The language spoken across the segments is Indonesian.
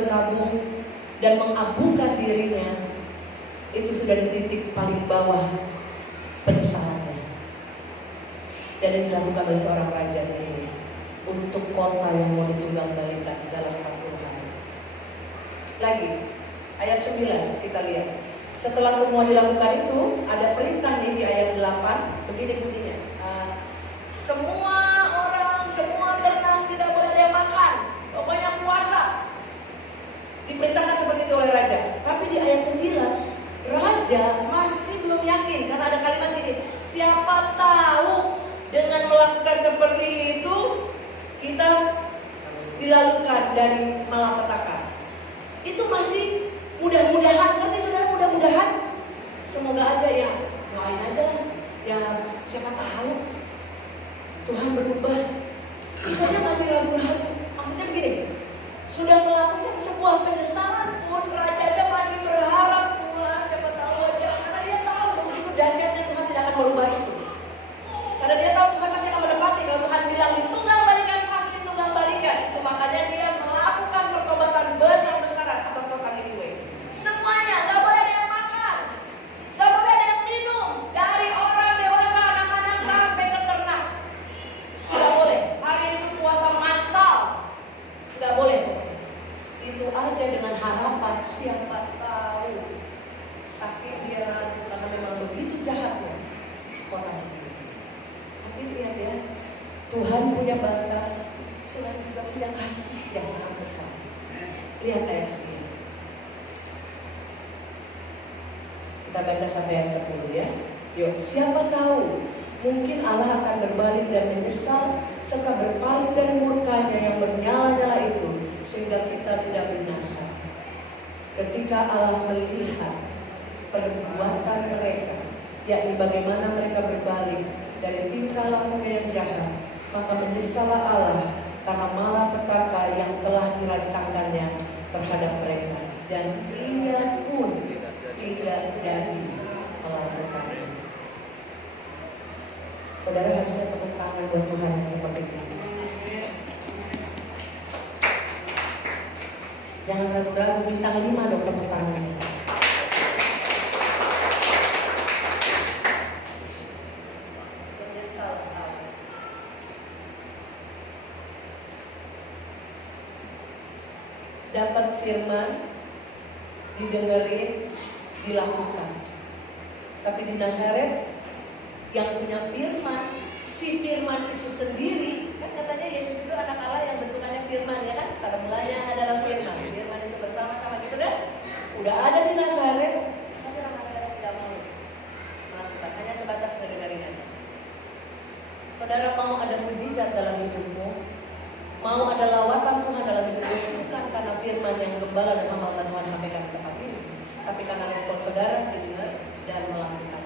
berkabung dan mengabungkan dirinya, itu sudah di titik paling bawah penyesalannya. Dan ini dilakukan oleh seorang raja ini untuk kota yang mau ditunggang-balikan dalam 40 hari. Lagi, ayat 9 kita lihat. Setelah semua dilakukan itu, ada perintah nih di ayat 8, begini bunyinya. Semua orang, semua ternak tidak boleh ada yang makan, pokoknya puasa. Diperintahkan seperti itu oleh raja. Tapi di ayat 9, raja masih belum yakin karena ada kalimat gini, siapa tahu dengan melakukan seperti itu kita dilalukan dari malapetaka. Itu masih mudah-mudahan, ngerti saudara, mudah-mudahan. Semoga aja ya, doain aja lah. Ya siapa tahu Tuhan berubah. Itu aja masih ragu-ragu. Maksudnya begini, sudah melakukan sebuah penyesalan pun raja aja masih berharap Tuhan siapa tahu aja. Karena dia tahu begitu dahsyatnya Tuhan tidak akan merubah itu. Karena dia tahu Tuhan pasti akan menepati. Kalau Tuhan bilang ditunggang balikan, pasti ditunggang balikan. Itu makanya dia melakukan pertobatan besar-besaran atas kota Niniwe. Semuanya, gak boleh ada yang makan, gak boleh ada yang minum, dari orang dewasa, anak-anak sampai ke ternak. Gak boleh. Hari itu puasa massal, gak boleh. Itu aja dengan harapan siapa tahu. Sakit dia ragu karena memang begitu jahatnya kota Niniwe. Tapi lihat ya, Tuhan punya batas, Tuhan juga punya kasih yang sangat besar. Lihat ayat segini. Kita baca sampai ayat 10 ya. Yuk, siapa tahu mungkin Allah akan berbalik dan menyesal serta berpaling dari murkanya yang bernyala-nyala itu sehingga kita tidak binasa. Ketika Allah melihat perbuatan mereka, yakni bagaimana mereka berbalik dari tingkah lakunya yang jahat, maka menyesallah Allah karena malapetaka yang telah dirancangkannya terhadap mereka, dan Ia pun tidak jadi melakukannya. Saudara harusnya tepuk tangan buat Tuhan yang seperti ini. Jangan ragu-ragu, bintang 5 dong tepuk tangannya. Dapat firman, didengerin, dilakukan. Tapi di Nazaret yang punya firman, si firman itu sendiri, kan katanya Yesus itu anak Allah yang bentukannya firman, ya kan? Kata mulanya adalah firman. Firman itu bersama-sama gitu kan? Udah ada di Nazaret, tapi orang Nazaret tidak mau melakukan, hanya sebatas ngedengerin aja. Saudara mau ada mujizat dalam hidupmu, mau ada lawatan Tuhan dalam hidupmu, bukan karena firman yang gembala dan hamba Tuhan sampaikan di tempat ini, tapi karena respon saudara dengar dan melakukan.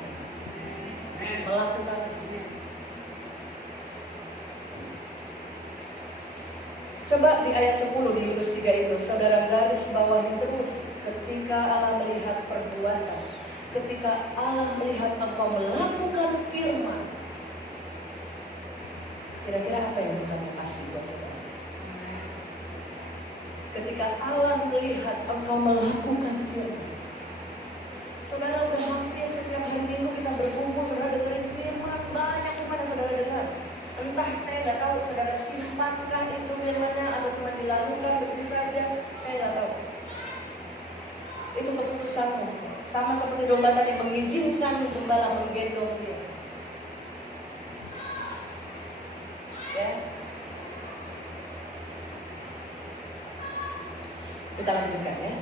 Coba di ayat 10 di Yunus 3 itu, saudara garis bawahi terus. Ketika Allah melihat perbuatan, ketika Allah melihat engkau melakukan firman, kira-kira apa yang Tuhan mau kasih buat saudara? Ketika Allah melihat engkau melakukan firman, saudara udah hampir setiap hari Minggu kita berkumpul, saudara dengerin firman, banyak firman yang saudara dengar. Entah saya nggak tahu saudara simpankah itu firmannya atau cuma dilakukan begitu saja, saya nggak tahu. Itu keputusanmu. Sama seperti domba tadi mengizinkan gembala menggendong dia. Ya. Kita lanjutkan ya.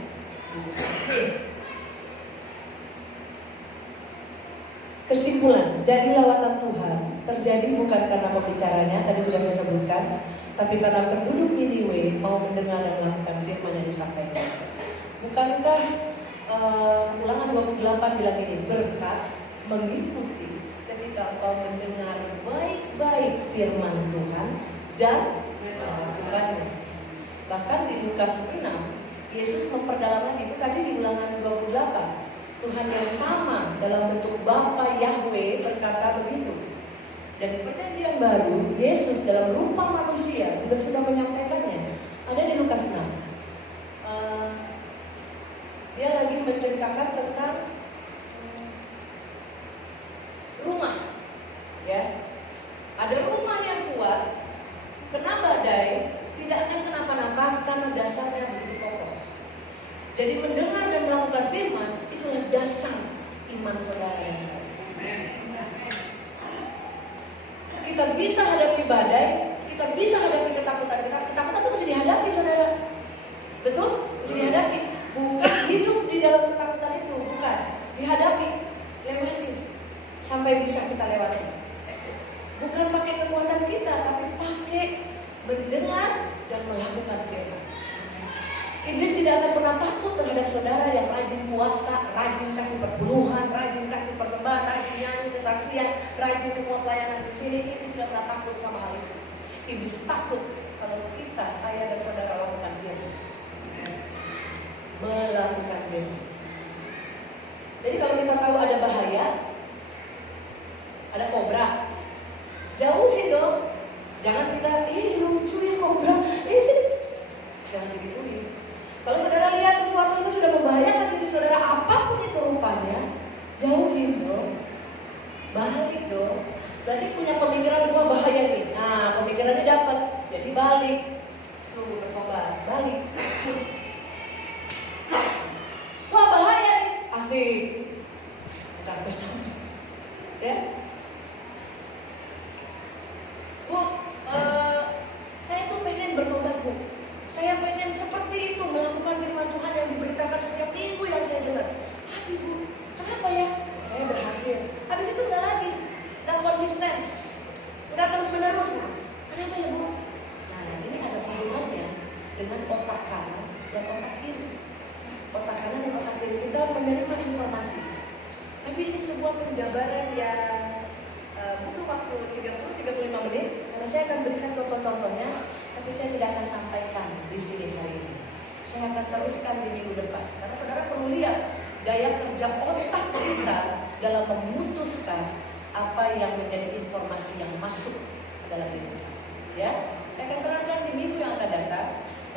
Kesimpulan, jadi lawatan Tuhan terjadi bukan karena pembicaranya, tadi sudah saya sebutkan, tapi karena penduduk Niniwe mau mendengar dan melakukan firman yang disampaikan. Bukankah Ulangan 28 bilang ini, berkat mengikuti ketika engkau mendengar baik-baik firman Tuhan dan melakukannya. Bahkan di Lukas 6, Yesus memperdalamkan itu tadi di Ulangan 28. Tuhan yang sama dalam bentuk Bapa Yahweh berkata begitu. Dan di perjanjian baru, Yesus dalam rupa manusia juga sudah menyampaikannya. Ada di Lukas 6. menceritakan tentang rumah, ya. Ada rumah yang kuat, kena badai, tidak akan kenapa-napa karena dasarnya begitu kokoh. Jadi mendengar dan melakukan firman, itulah dasar iman saudara yang sah. Kita bisa hadapi badai, kita bisa hadapi ketakutan kita. Ketakutan itu mesti dihadapi, saudara. Betul? Mesti dihadapi. Bukan hidup di dalam ketakutan itu, bukan. Dihadapi, lewati, sampai bisa kita lewati. Bukan pakai kekuatan kita, tapi pakai mendengar dan melakukan firman. Iblis tidak akan pernah takut terhadap saudara yang rajin puasa, rajin kasih perpuluhan, rajin kasih persembahan, rajin nyanyi kesaksian, rajin semua pelayanan di sini. Iblis tidak pernah takut sama hal itu. Iblis takut kalau kita, saya dan saudara lakukan firman. Melakukan firman. Jadi kalau kita tahu ada bahaya, ada kobra, jauhin dong. Jangan kita, lucu ya kobra, sini. Jangan digituin. Kalau saudara lihat sesuatu itu sudah membahayakan diri saudara, apapun itu rupanya, jauhin dong. Balik dong. Berarti punya pemikiran, wah bahaya nih. Nah, pemikirannya dapat, jadi balik. Tunggu bertobat, balik. Wah bahaya nih, asik. Bukan bertobat. Ya. Wah, saya tuh pengen bertobat, Bu. Saya pengen seperti itu, melakukan firman Tuhan yang diberitakan setiap minggu yang saya dengar. Tapi Bu, kenapa ya? Saya berhasil. Habis itu enggak lagi, enggak konsisten, enggak terus menerus. Kenapa ya Bu? Nah, ini ada hubungannya dengan otak kanan dan otak kiri. Otak kanan dan otak kiri kita menerima informasi. Tapi ini sebuah penjabaran yang butuh waktu 30-35 menit. Karena saya akan berikan contoh-contohnya. Tapi saya tidak akan sampaikan di sini hari ini. Saya akan teruskan di minggu depan. Karena saudara perlu lihat daya kerja otak kita dalam memutuskan apa yang menjadi informasi yang masuk ke dalam hidup. Ya, saya akan terangkan di minggu yang akan datang.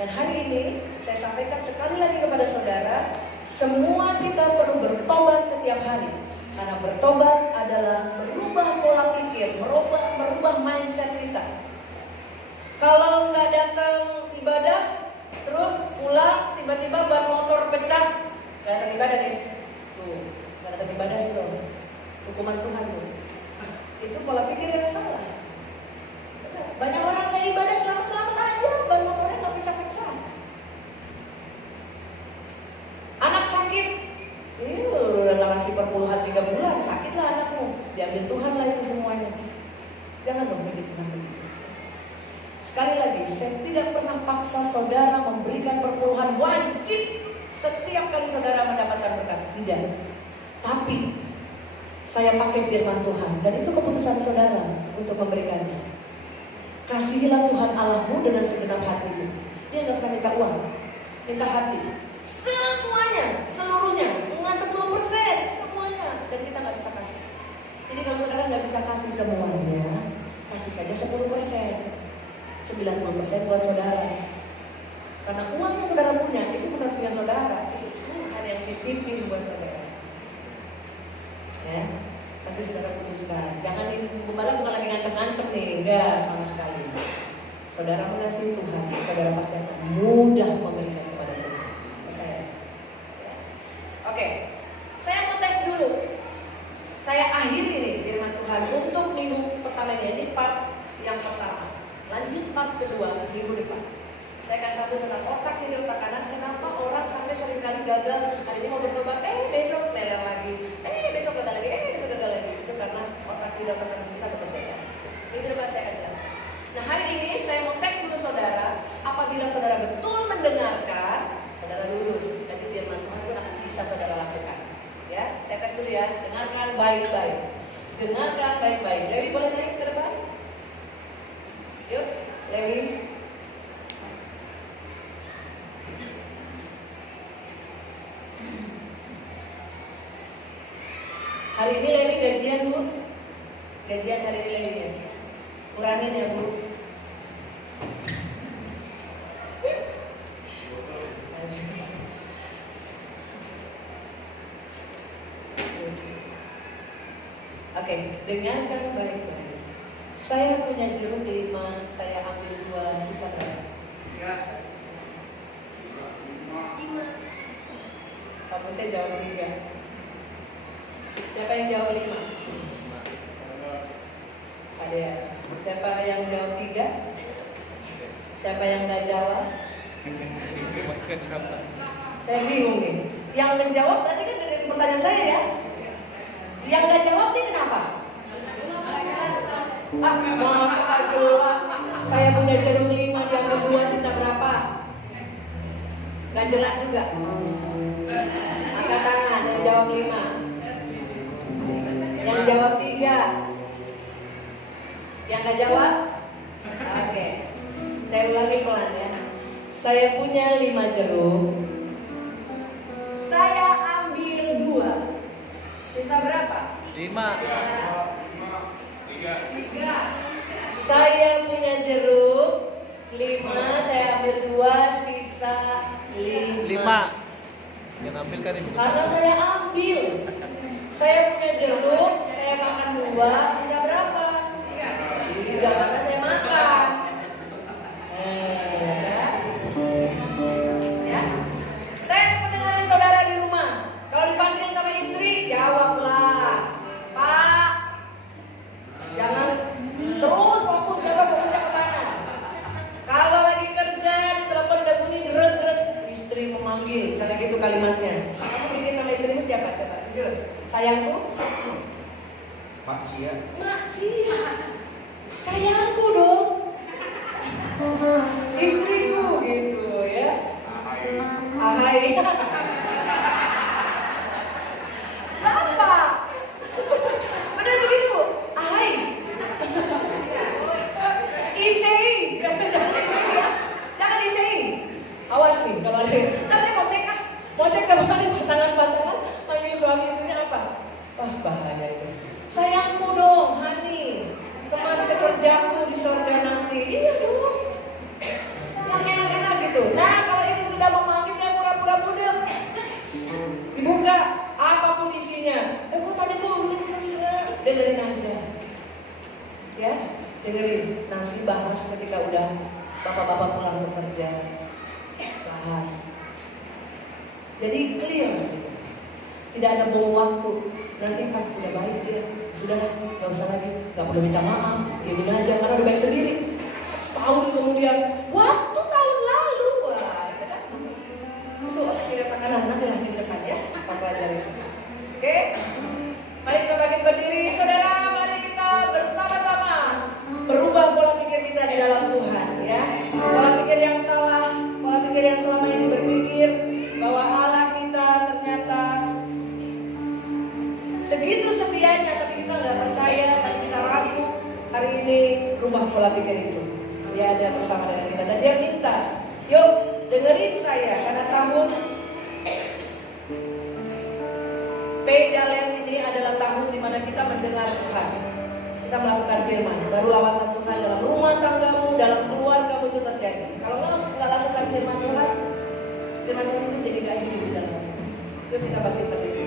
Dan hari ini saya sampaikan sekali lagi kepada saudara, semua kita perlu bertobat setiap hari. Karena bertobat adalah merubah pola pikir, merubah mindset kita. Kalau nggak datang ibadah, terus pulang tiba-tiba ban motor pecah, nggak datang ibadah nih, tuh nggak datang ibadah sih loh, hukuman Tuhan tuh. Itu pola pikir yang salah. Banyak orang nggak ibadah selamat-selamat aja, ban motornya nggak pecah-pecah. Anak sakit, udah nggak ngasih perpuluhan 3 bulan, sakitlah anakmu, diambil Tuhan lah itu semuanya. Jangan dong begitu Tuhan begitu. Sekali lagi, saya tidak pernah paksa saudara memberikan perpuluhan wajib setiap kali saudara mendapatkan berkat. Tidak. Tapi saya pakai firman Tuhan dan itu keputusan saudara untuk memberikannya. Kasihilah Tuhan Allahmu dengan segenap hatimu. Dia nggak pernah minta uang, minta hati. Semuanya, seluruhnya, nggak 10%, semuanya. Dan kita nggak bisa kasih. Jadi kalau saudara nggak bisa kasih semuanya, kasih saja 10%. 90% buat saudara. Karena uang yang saudara punya itu bukan punya saudara, itu Tuhan yang titipin buat saudara. Ya, tapi saudara putuskan. Jangan bukan lagi ngancem-ngancem nih, enggak sama sekali. Saudara mengasihi Tuhan, saudara pasti akan mudah memberikan kepada Tuhan. Percaya? Ya. Oke, saya mau tes dulu. Saya akhiri nih firman Tuhan untuk minggu pertama ini part yang pertama. Lanjut part kedua minggu depan. Saya akan sambung tentang otak kiri otak kanan. Kenapa orang sampai seringkali gagal? Hari ini mau bertobat, besok leler lagi, besok gagal lagi, besok gagal lagi. Itu karena otak kiri otak kanan kita bekerja. Minggu depan saya akan jelaskan. Nah hari ini saya mau tes dulu saudara. Apabila saudara betul mendengarkan, saudara lulus. Jadi firman Tuhan pun akan bisa saudara lakukan. Ya, saya tes dulu ya. Dengarkan baik-baik. Dengarkan baik-baik. Jadi boleh naik ke depan? Yuk, Lewi. Hari ini Lewi gajian Bu. Gajian hari ini Lewi ya. Kurangin ya Bu. Oke, dengarkan baik-baik. Saya punya jeruk 5, saya ambil 2, sisa berapa? 5. Kamu teh jawab 3. Siapa yang jawab 5? Ada ya? Siapa yang jawab 3? Siapa yang nggak jawab? Saya bingung nih. Yang menjawab berarti kan dari pertanyaan saya ya. Yang nggak jawab nih kenapa? Masa jelas. Saya punya jeruk 5, diambil 2, sisa berapa? Nggak jelas juga. Angkat tangan yang jawab 5. Yang jawab 3. Yang nggak jawab? Oke. Saya ulangi pelan ya. Saya punya 5 jeruk. Saya ambil 2. Sisa berapa? 5. 3. Saya punya jeruk 5, saya ambil 2, sisa 5. Yang ambil kan ibu. Karena saya ambil. Saya punya jeruk, saya makan 2, sisa berapa? 3, karena saya makan. Ya. Tes pendengaran saudara di rumah. Kalau dipanggil sama istri, jawablah. Pak, jangan terus fokus, gak tau fokusnya kemana. Kalau lagi kerja, di telepon udah bunyi deret-deret, istri memanggil, misalnya gitu kalimatnya. Kamu bikin nama istrimu siapa? Coba, jujur. Sayangku? Pak Cia. Mak Cia. Sayangku dong. Istriku gitu ya. Ahai. Bapak. Benar begitu Bu? Ahai. Isei. Jangan isei. Awas nih kalau ada. Ntar saya mau cek Mau cek coba nih pasangan-pasangan panggil suami istrinya apa? Wah bahaya itu. Sayangku dong, Hani. Teman sekerjaku di surga nanti. Iya dong. Yang enak-enak gitu. Nah kalau ini sudah memanggil jangan pura-pura budem. Dibuka apapun isinya. Kok tadi gua dengerin aja. Ya, dengerin. Nanti bahas ketika udah bapak-bapak pulang bekerja. Bahas. Jadi clear gitu. Tidak ada bom waktu. Nanti udah baik dia. Sudahlah, gak usah lagi. Gak perlu minta maaf. Diamin aja karena udah baik sendiri. Setahun kemudian, waktu tahun lalu. Wah, itu orang di depan kanan. Nanti lagi di depan ya. Pak pelajar itu. Oke? Mari kita bangkit berdiri. Saudara, mari kita bersama-sama berubah pola pikir kita di dalam Tuhan. Ya, pola pikir yang salah, pola pikir yang selama ini berpikir bahwa Allah kita ternyata segitu setianya, tapi kita nggak percaya, tapi kita ragu. Hari ini rubah pola pikir itu. Dia ada bersama dengan kita dan dia minta, yuk dengerin saya karena tahun Pedalet ini adalah tahun di mana kita mendengar Tuhan. Kita melakukan firman, baru lawatan Tuhan dalam rumah tanggamu, dalam keluargamu itu terjadi. Kalau nggak lakukan firman Tuhan itu jadi gak hidup di dalam. Yuk kita bangkit berdiri.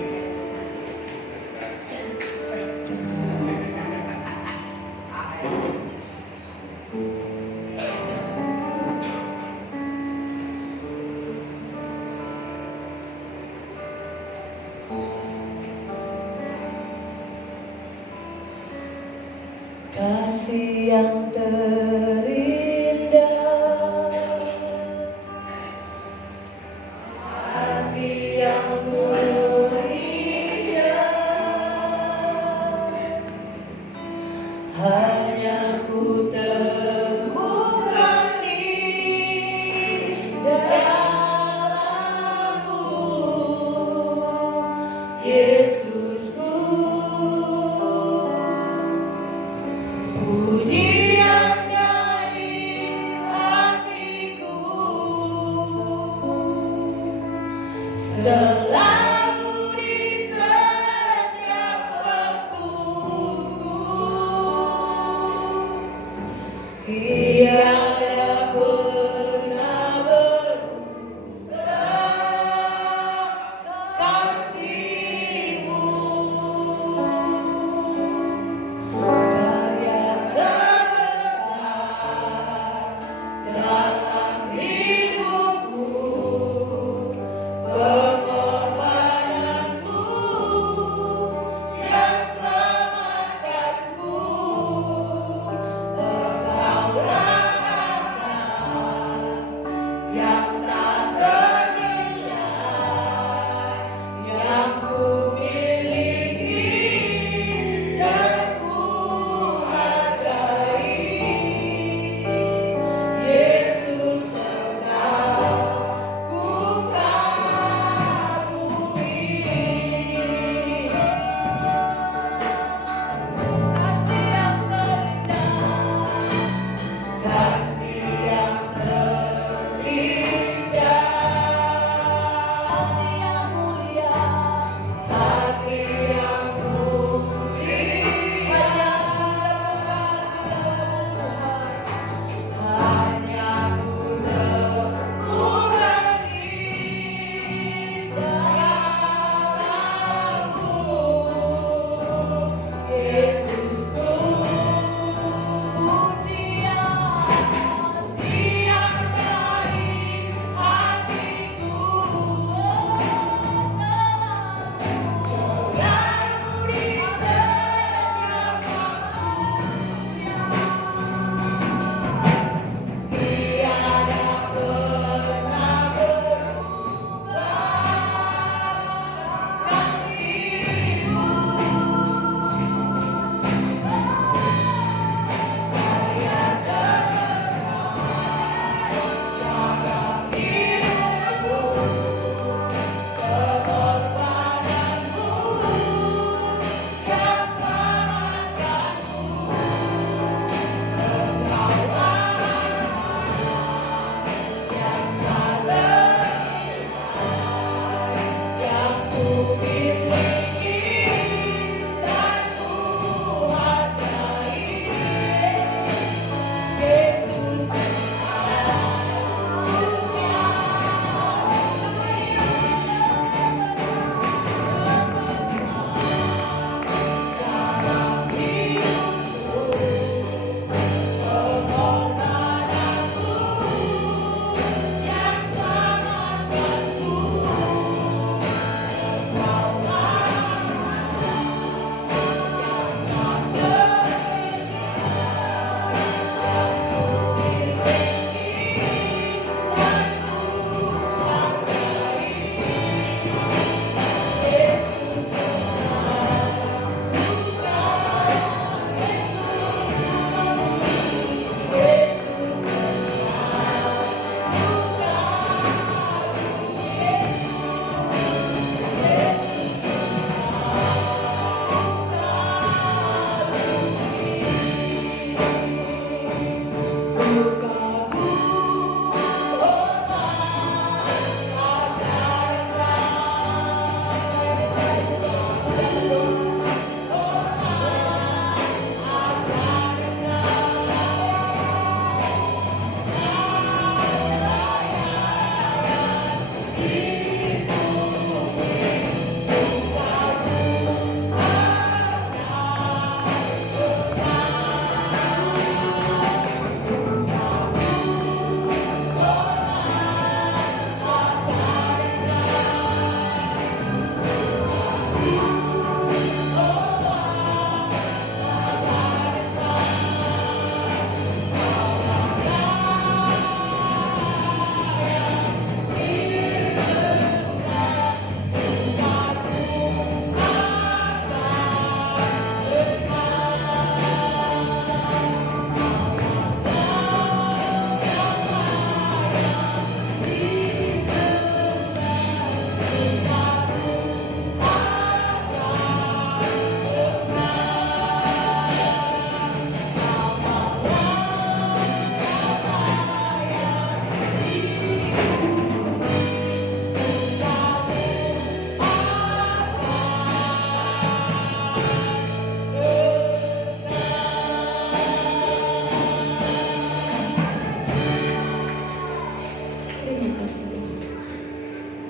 Kasih yang terindah, hati yang mulia, hanya ku temukan di dalam-Mu, Yesusku. Pujian dari hatiku selalu di setiap waktuku, tiada pernah berubah kasih-Mu.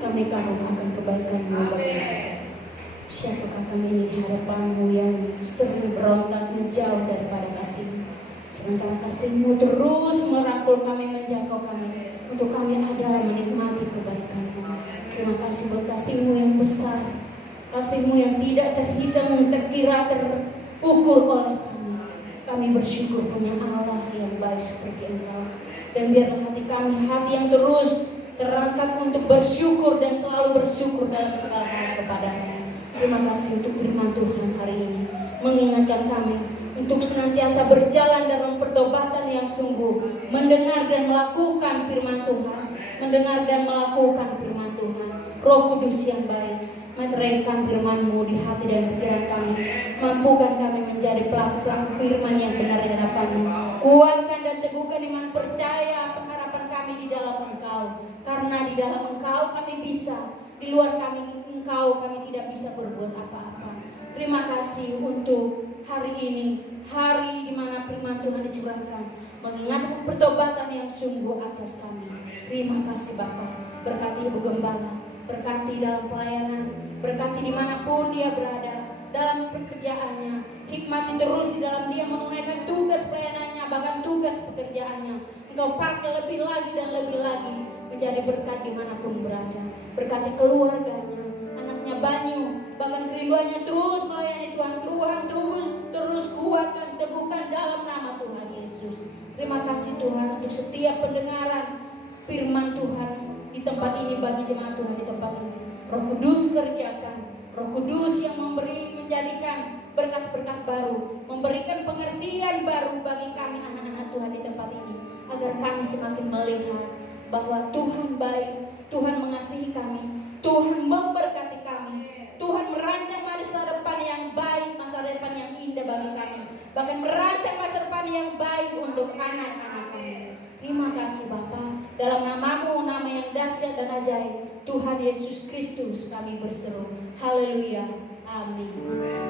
Kami kagum akan kebaikan-Mu bagi kami. Siapakah kami ini di hadapan-Mu yang sering berontak menjauh daripada kasih-Mu. Sementara kasih-Mu terus merangkul kami, menjangkau kami, untuk kami ada menikmati kebaikan-Mu. Terima kasih buat kasih-Mu yang besar, kasih-Mu yang tidak terhitung, terkira, terukur oleh kami. Kami bersyukur punya Allah yang baik seperti Engkau. Dan biarlah hati kami hati yang terus terangkat untuk bersyukur dan selalu bersyukur dalam segala hal kepada-Mu. Terima kasih untuk firman Tuhan hari ini, mengingatkan kami untuk senantiasa berjalan dalam pertobatan yang sungguh, mendengar dan melakukan firman Tuhan, mendengar dan melakukan firman Tuhan. Roh Kudus yang baik, meteraikan firman-Mu di hati dan pikiran kami, mampukan kami menjadi pelaku-pelaku firman yang benar di hadapan-Mu. Kuatkan dan teguhkan iman percaya pengharapan kami di dalam Engkau, karena di dalam Engkau kami bisa, di luar Engkau kami tidak bisa berbuat apa-apa. Terima kasih untuk hari ini, hari di mana firman Tuhan dicurahkan, mengingat pertobatan yang sungguh atas kami. Terima kasih Bapa, berkati Ibu Gembala, berkati dalam pelayanan, berkati dimanapun dia berada, dalam pekerjaannya, hikmati terus di dalam dia menunaikan tugas pelayanannya, bahkan tugas pekerjaannya. Engkau pakai lebih lagi dan lebih lagi, menjadi berkat dimanapun berada. Berkati keluarganya, anaknya Banyu, bahkan kerinduannya terus melayani Tuhan. Tuhan terus kuatkan, teguhkan dalam nama Tuhan Yesus. Terima kasih Tuhan untuk setiap pendengaran firman Tuhan di tempat ini, bagi jemaat Tuhan di tempat ini. Roh Kudus kerjakan, Roh Kudus yang menjadikan berkas-berkas baru, memberikan pengertian baru bagi kami anak-anak Tuhan di tempat ini, agar kami semakin melihat bahwa Tuhan baik, Tuhan mengasihi kami, Tuhan memberkati kami, Tuhan merancang masa depan yang baik, masa depan yang indah bagi kami, bahkan merancang masa depan yang baik untuk anak-anak kami. Terima kasih Bapa, dalam nama-Mu, nama yang dahsyat dan ajaib, Tuhan Yesus Kristus kami berseru. Haleluya, amin.